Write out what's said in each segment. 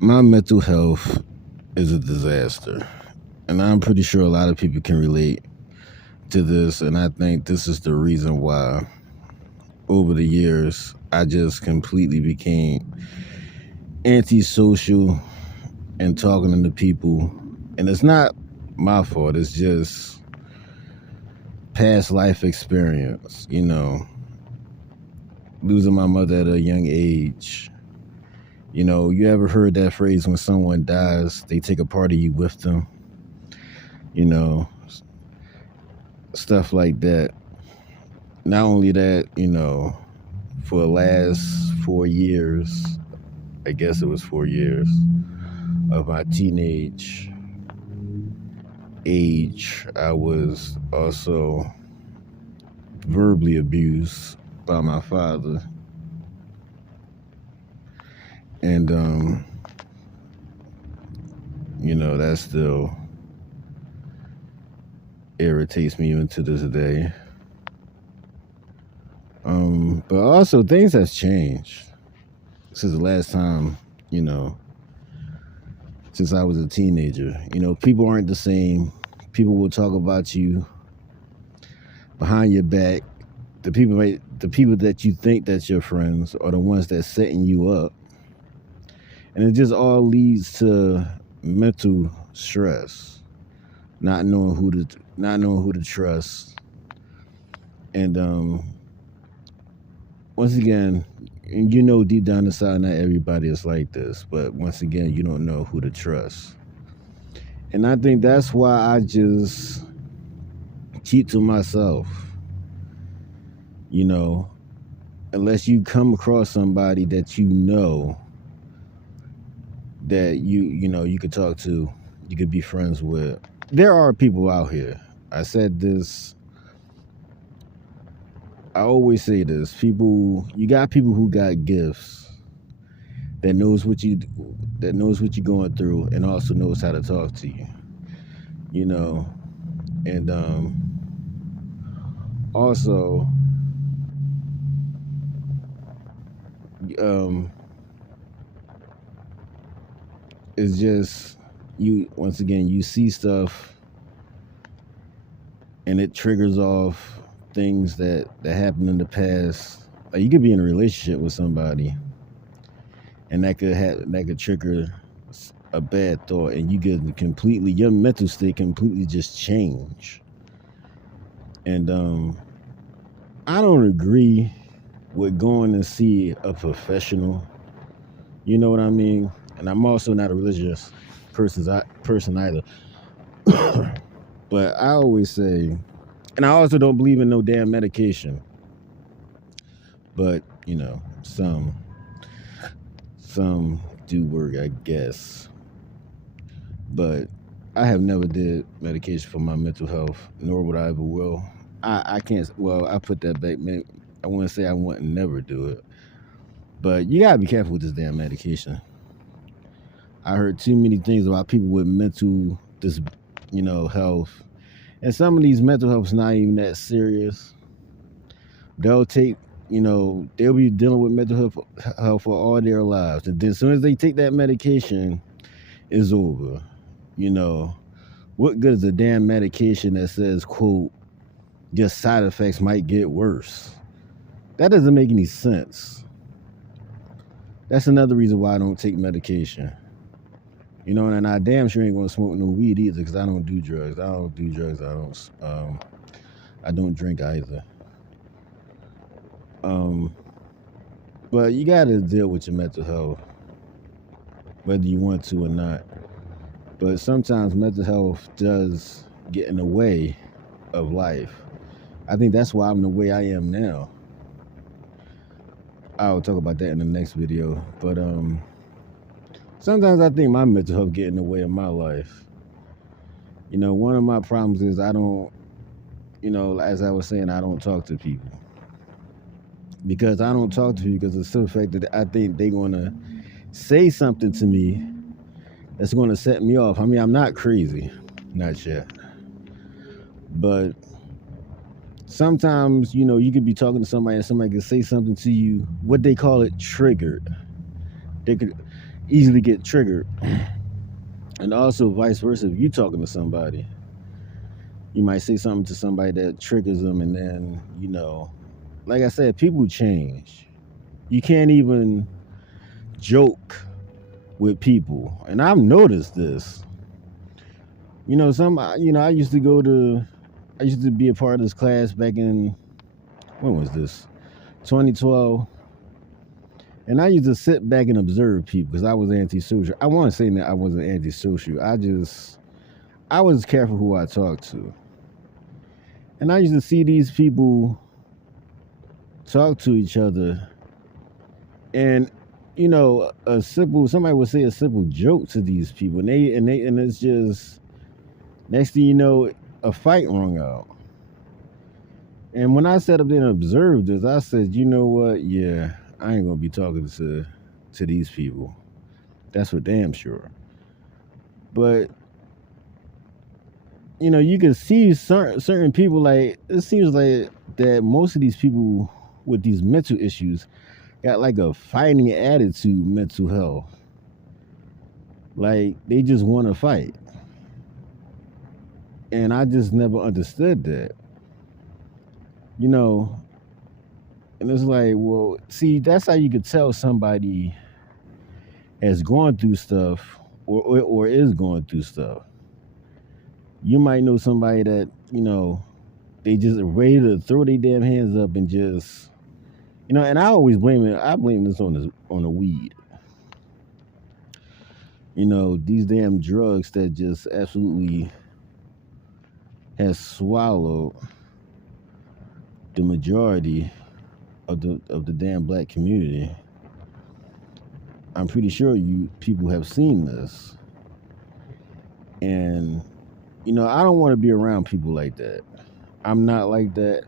My mental health is a disaster. And I'm pretty sure a lot of people can relate to this. And I think this is the reason why, over the years, I just completely became antisocial and talking to people. And it's not my fault, it's just past life experience. Losing my mother at a young age. You ever heard that phrase when someone dies, they take a part of you with them? You know, stuff like that. Not only that, for the last 4 years, I guess it was 4 years of my teenage age, I was also verbally abused by my father. And, that still irritates me even to this day. But also, things has changed since the last time, you know, since I was a teenager. People aren't the same. People will talk about you behind your back. The people that you think that's your friends are the ones that's setting you up, and it just all leads to mental stress, not knowing who to trust, and once again, deep down inside, not everybody is like this, but once again, you don't know who to trust. And I think that's why I just keep to myself, you know, unless you come across somebody that that you could talk to, you could be friends with. There are people out here. I said this, I always say this, you got people who got gifts that knows what you that knows what you're going through and also knows how to talk to you. You know, and also um it's just you once again you see stuff and it triggers off things that happened in the past. Like you could be in a relationship with somebody and that could trigger a bad thought, and you get completely your mental state completely just change. And I don't agree with going to see a professional. You know what I mean? And I'm also not a religious person either. But I always say, and I also don't believe in no damn medication. But some do work, I guess. But I have never did medication for my mental health, nor would I ever will. I can't. Well, I put that back. Man, I want to say I wouldn't never do it, but you gotta be careful with this damn medication. I heard too many things about people with health, and some of these mental health's not even that serious. They'll take, they'll be dealing with mental health for all their lives, and then as soon as they take that medication, it's over. You know, what good is a damn medication that says, quote, just side effects might get worse? That doesn't make any sense. That's another reason why I don't take medication. And I damn sure ain't gonna smoke no weed either because I don't do drugs. I don't do drugs. I don't drink either. Um, but you gotta deal with your mental health, whether you want to or not. But sometimes mental health does get in the way of life. I think that's why I'm the way I am now. I'll talk about that in the next video. But sometimes I think my mental health get in the way of my life. One of my problems is I don't, as I was saying, I don't talk to people. Because I don't talk to people because of the simple fact that I think they're gonna say something to me that's gonna set me off. I mean, I'm not crazy, not yet. But sometimes, you could be talking to somebody and somebody could say something to you, what they call it, triggered. They could easily get triggered. And also vice versa, if you talking to somebody, you might say something to somebody that triggers them, and then, like I said, people change. You can't even joke with people. And I've noticed this. I used to be a part of this class back in, when was this? 2012. And I used to sit back and observe people because I was antisocial. I want to say that I wasn't antisocial. I was careful who I talked to. And I used to see these people talk to each other, and somebody would say a simple joke to these people, and it's just, next thing you know, a fight rung out. And when I sat up there and observed this, I said, you know what? Yeah, I ain't gonna be talking to these people. That's for damn sure. But you can see certain people, like, it seems like that most of these people with these mental issues got like a fighting attitude, mental health. Like, they just want to fight. And I just never understood that. And it's like, well, see, that's how you could tell somebody has gone through stuff, or is going through stuff. You might know somebody that, they just ready to throw their damn hands up and just, and I always blame it. I blame this on the weed. These damn drugs that just absolutely has swallowed the majority of the damn black community. I'm pretty sure you people have seen this. And I don't want to be around people like that. I'm not like that.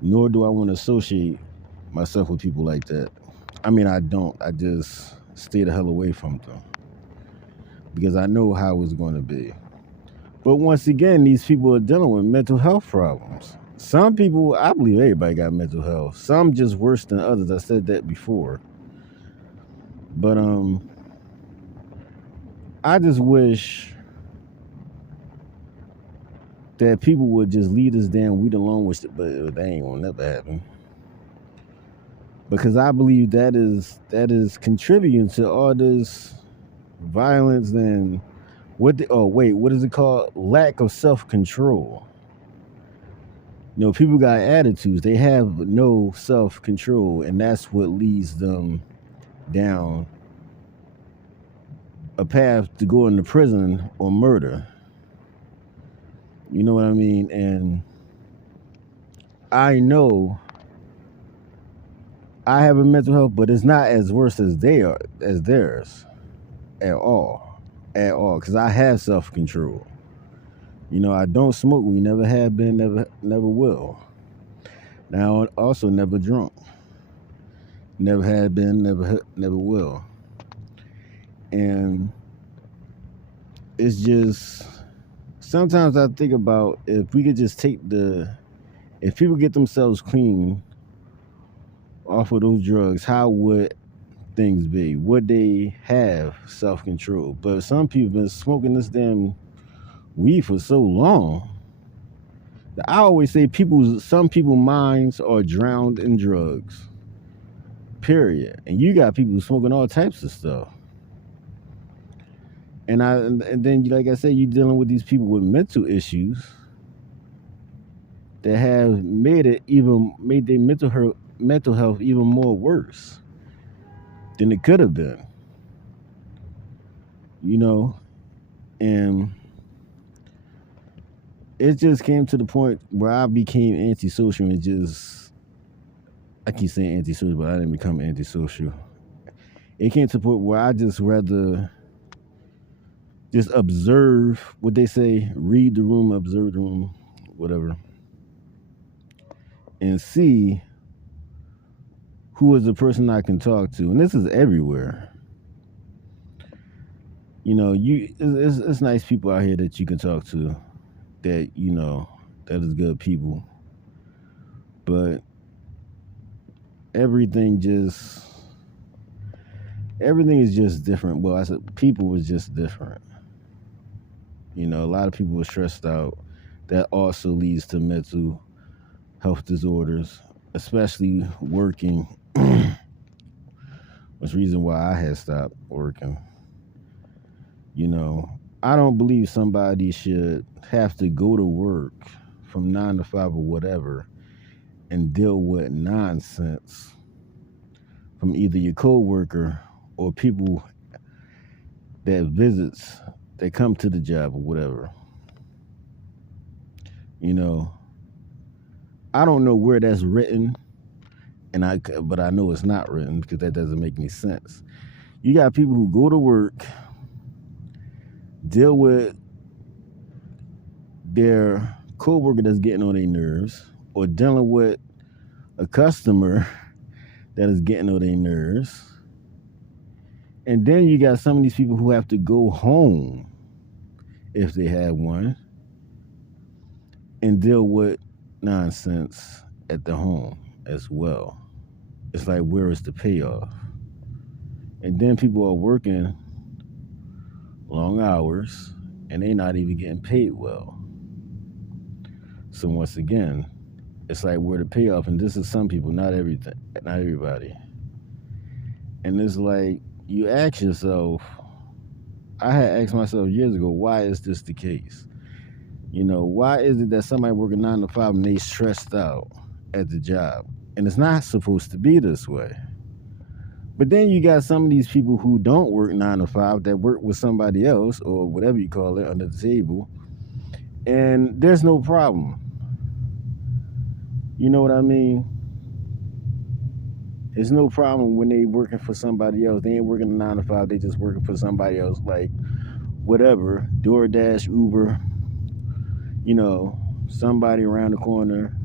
Nor do I want to associate myself with people like that. I mean, I don't. I just stay the hell away from them. Because I know how it's going to be. But once again, these people are dealing with mental health problems. Some people, I believe everybody got mental health. Some just worse than others. I said that before. But I just wish that people would just leave this damn weed alone, but that ain't gonna never happen. Because I believe that is contributing to all this violence and what is it called? Lack of self-control. People got attitudes. They have no self-control, and that's what leads them down a path to go into prison or murder. You know what I mean? And I know I have a mental health, but it's not as worse as theirs at all. At all. Because I have self-control. I don't smoke. We never have been, never will. Now, also never drunk. Never had been, never will. And it's just, sometimes I think about, if we could just if people get themselves clean off of those drugs, how would things be? Would they have self-control? But some people been smoking this damn weed for so long. I always say some people's minds are drowned in drugs. Period. And you got people smoking all types of stuff. And then, like I said, you're dealing with these people with mental issues that have made their mental health even more worse than it could have been. And it just came to the point where I became antisocial, and I keep saying antisocial, but I didn't become antisocial. It came to the point where I just rather just observe what they say, read the room, observe the room, whatever, and see who is the person I can talk to. And this is everywhere. It's nice people out here that you can talk to, that that is good people. But everything just, Everything is just different. Well, I said people was just different. You know, a lot of people were stressed out. That also leads to mental health disorders, especially working. Was the reason why I had stopped working. You know, I don't believe somebody should have to go to work from 9 to 5 or whatever and deal with nonsense from either your coworker or people that visits that come to the job or whatever. You know, I don't know where that's written, but I know it's not written because that doesn't make any sense. You got people who go to work, deal with their coworker that's getting on their nerves, or dealing with a customer that is getting on their nerves. And then you got some of these people who have to go home, if they have one, and deal with nonsense at the home as well. It's like, where is the payoff? And then people are working long hours and they're not even getting paid well. So once again, it's like, where the payoff? And this is some people, not everybody. And it's like, you ask yourself, I had asked myself years ago, why is this the case? You know, why is it that somebody working 9 to 5 and they stressed out at the job? And it's not supposed to be this way. But then you got some of these people who don't work 9 to 5 that work with somebody else or whatever you call it under the table, and there's no problem. You know what I mean? There's no problem when they working for somebody else. They ain't working 9 to 5. They just working for somebody else, like whatever, DoorDash, Uber. You know, somebody around the corner,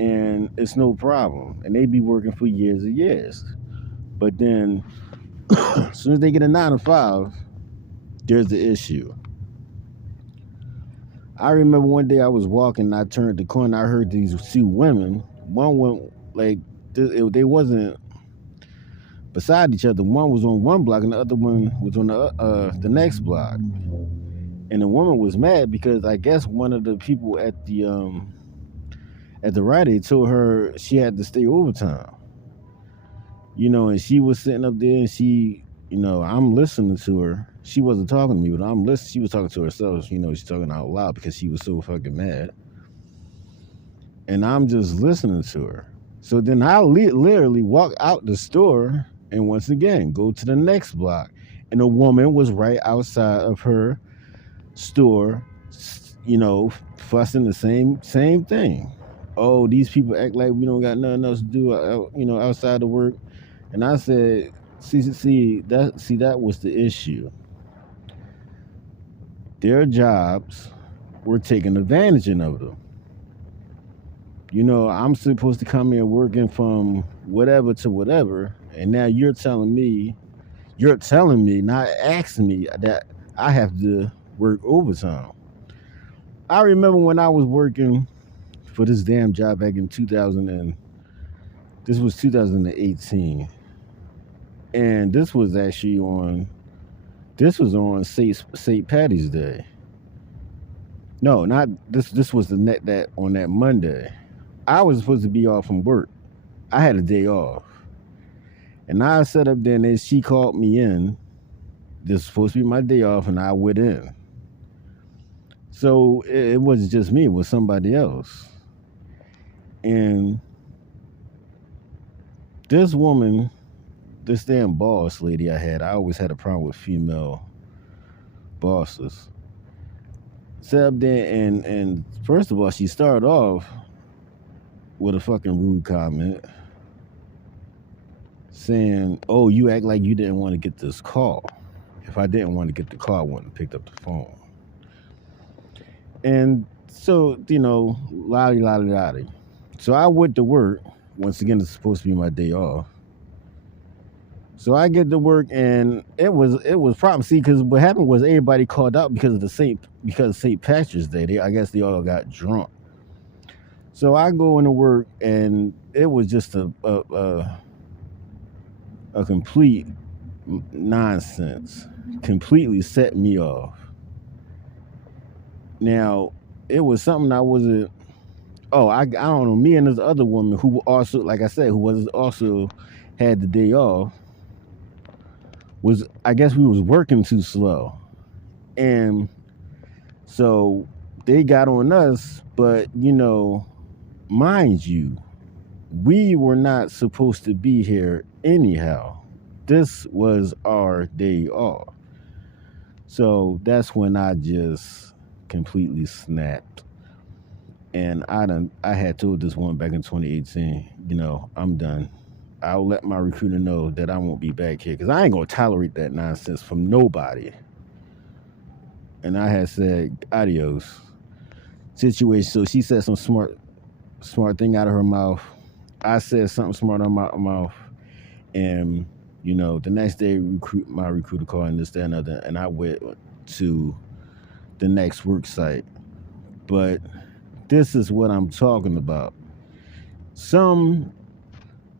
and it's no problem. And they be working for years and years. But then, as soon as they get a 9 to 5, there's the issue. I remember one day I was walking, and I turned the corner, I heard these two women. One went like they wasn't beside each other. One was on one block, and the other one was on the next block. And the woman was mad because I guess one of the people at the Rite Aid told her she had to stay overtime. You know, and she was sitting up there, and she, you know, I'm listening to her. She wasn't talking to me, but I'm listening. She was talking to herself. You know, she's talking out loud because she was so fucking mad. And I'm just listening to her. So then I literally walk out the store and once again go to the next block. And a woman was right outside of her store, you know, fussing the same thing. Oh, these people act like we don't got nothing else to do, you know, outside of work. And I said, see, that was the issue. Their jobs were taking advantage of them. You know, I'm supposed to come here working from whatever to whatever, and now you're telling me, not asking me that I have to work overtime. I remember when I was working for this damn job back in 2018, and this was actually on St. Patty's Day. No, not this. This was that on that Monday. I was supposed to be off from work. I had a day off. And I sat up there, and then she called me in. This was supposed to be my day off, and I went in. So it wasn't just me, it was somebody else. And this woman, this damn boss lady I always had a problem with female bosses. Sat up there, and first of all, she started off with a fucking rude comment saying, oh, you act like you didn't want to get this call. If I didn't want to get the call, I wouldn't have picked up the phone. And so, you know, lolly. So I went to work. Once again, it's supposed to be my day off. So I get to work, and it was problem. See, because what happened was everybody called out because of St. Patrick's Day. I guess they all got drunk. So I go into work, and it was just a a complete nonsense, completely set me off. Now, it was something I wasn't. Oh, I don't know. Me and this other woman who also, like I said, who was also had the day off, was, I guess we was working too slow, and so they got on us. But mind you, we were not supposed to be here anyhow. This was our day off. So that's when I just completely snapped. And I had told this one back in 2018, I'm done. I'll let my recruiter know that I won't be back here because I ain't gonna tolerate that nonsense from nobody. And I had said adios. Situation. So she said some smart thing out of her mouth. I said something smart on my mouth, and the next day, my recruiter called and this, that, and other, and I went to the next work site. But this is what I'm talking about. Some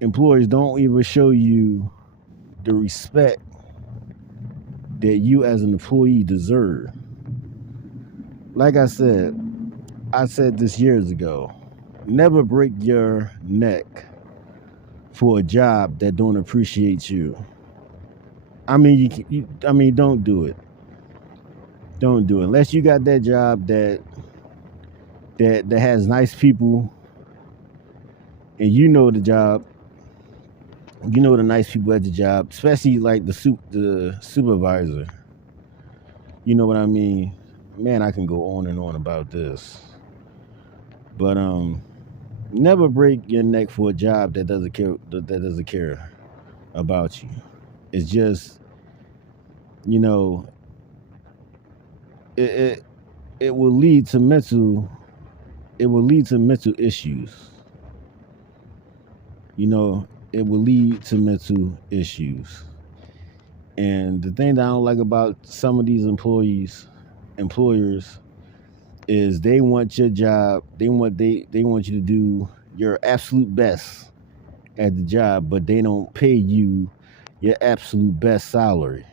employers don't even show you the respect that you as an employee deserve. Like I said this years ago. Never break your neck for a job that don't appreciate you. I mean, don't do it. Don't do it unless you got that job that has nice people, and the job. The nice people at the job, especially like the supervisor. You know what I mean? Man, I can go on and on about this, but never break your neck for a job that doesn't care about you. It's just, it will lead to mental issues. It will lead to mental issues. And the thing that I don't like about some of these employers is they want your job, they want you to do your absolute best at the job, but they don't pay you your absolute best salary.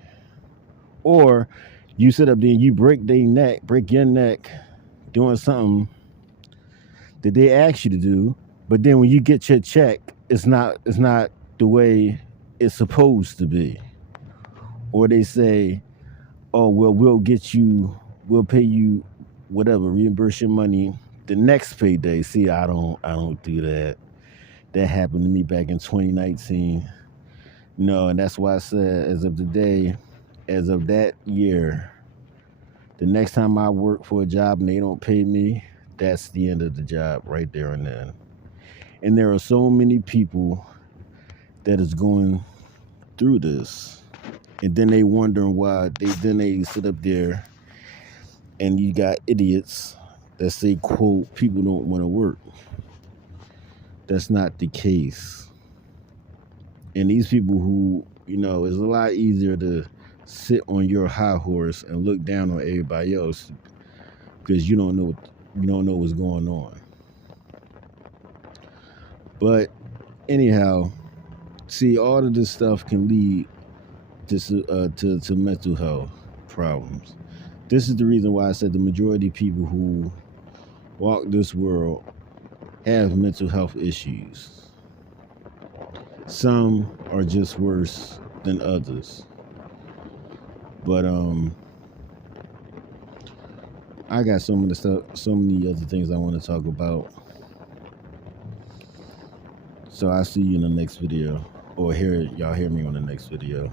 Or you sit up there and you break your neck doing something that they ask you to do, but then when you get your check, it's not the way it's supposed to be. Or they say, oh well, we'll pay you whatever, reimburse your money the next payday. See, I don't do that. That happened to me back in 2019. No, and that's why I said, as of today, as of that year, the next time I work for a job and they don't pay me, that's the end of the job right there and then. And there are so many people that is going through this, and then they wondering why they sit up there, and you got idiots that say, quote, people don't want to work. That's not the case. And these people who, it's a lot easier to sit on your high horse and look down on everybody else because you don't know what's going on. But anyhow, see, all of this stuff can lead to mental health problems. This is the reason why I said the majority of people who walk this world have mental health issues. Some are just worse than others. But I got so many other things I want to talk about. So I'll see you in the next video, or y'all hear me on the next video.